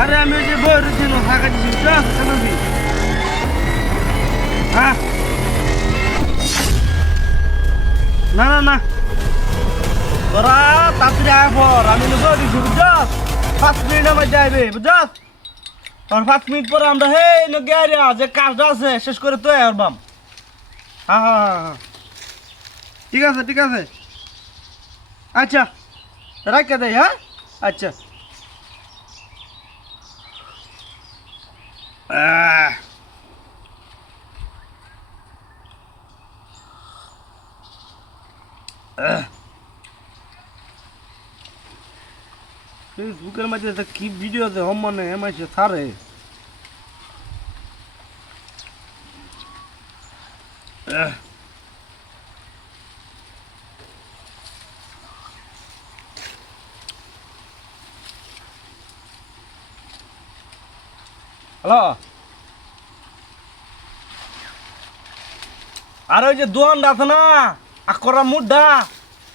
আরে আমি যে বই রয়েছিল ফাঁকা দিচ্ছি চল কেন হ্যাঁ? না না না। তোরা তাড়াতাড়ি আয় পর আমি বই দিচ্ছি বুঝছস পাঁচ মিনিটের মধ্যে আইবে বুঝছস আর পাঁচ মিনিট পরে আমরা হে গিয়ে যে কাজটা আছে, শেষ করে তো আসবাম হ্যাঁ হ্যাঁ হ্যাঁ হ্যাঁ। ঠিক আছে ঠিক আছে। আচ্ছা রাখা দেয় হ্যাঁ আচ্ছা আহ। আহ। ফেসবুকের মধ্যে একটা কি ভিডিও আছে হম মানে এমাইছে সারে আহ। হ্যালো? আর ওই যে দোকানটা আছে না আকরা মুড্ডা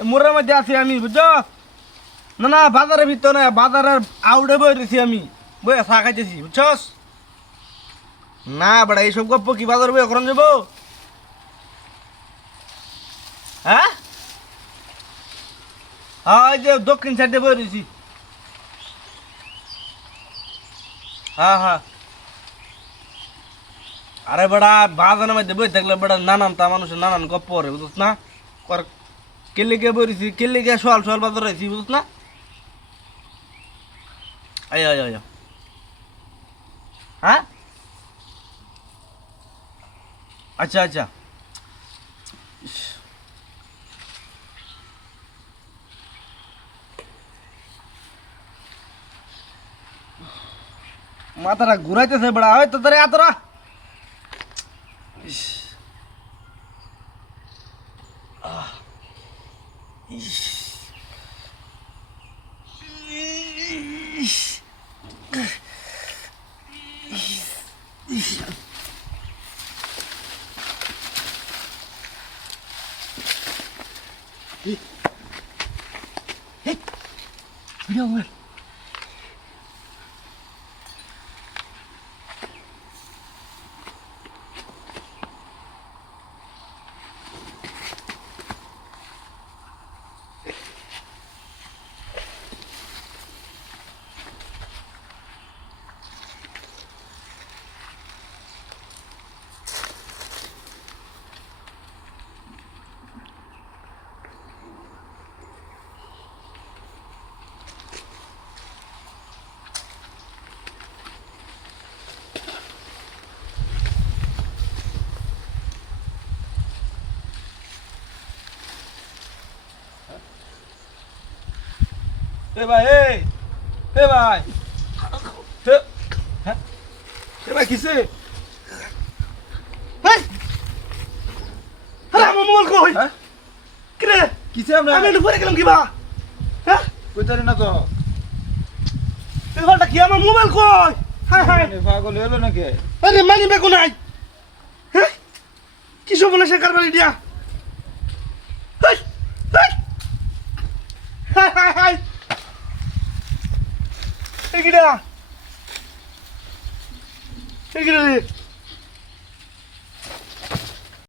মুড়ের মধ্যে আছি আমি, বুঝছ? না না, বাজারের ভিতরে বাজারের আউটে বই রয়েছি আমি বই চা খাইতেছি, বুঝছস? না, বেড়া, এইসব গপ্প কি বাজার বই করেন যাব? হ্যাঁ? হ্যাঁ ওই যে দক্ষিণ সাইডে বই রয়েছি। হ্যাঁ হ্যাঁ। আরে বেড়া বাজানের মধ্যে বই থাকলে বেড়া নানান তা মানুষের নানান গপ্প করে বুঝছ না কর কেলিকে বইছি কেলিকে সোয়াল সোয়াল বাজার রয়েছি বুঝছ না আয় আয় আয় হ্যাঁ আচ্ছা আচ্ছা ইস। মাথাটা ঘুরাইতেছে বেড়া হয়তো তোরে এতরা あ。いしえっお前 এ ভাই এই এ ভাই। এ, হ্যাঁ? ভাই কিসে? মোবাইল কই? হ্যাঁ? কিরে? কিসে আমরা? আমি একটু পরে গেলাম কিবা হ্যাঁ কইতারি না তো। এই ঘরটা কি? আমার মোবাইল কই? হাই হাই মানে পাগল হলো নাকি? আরে মানি বেকো নাই। হ্যাঁ কি সব বলে সে কারবারি দিয়া? எங்கடா? எங்கிறது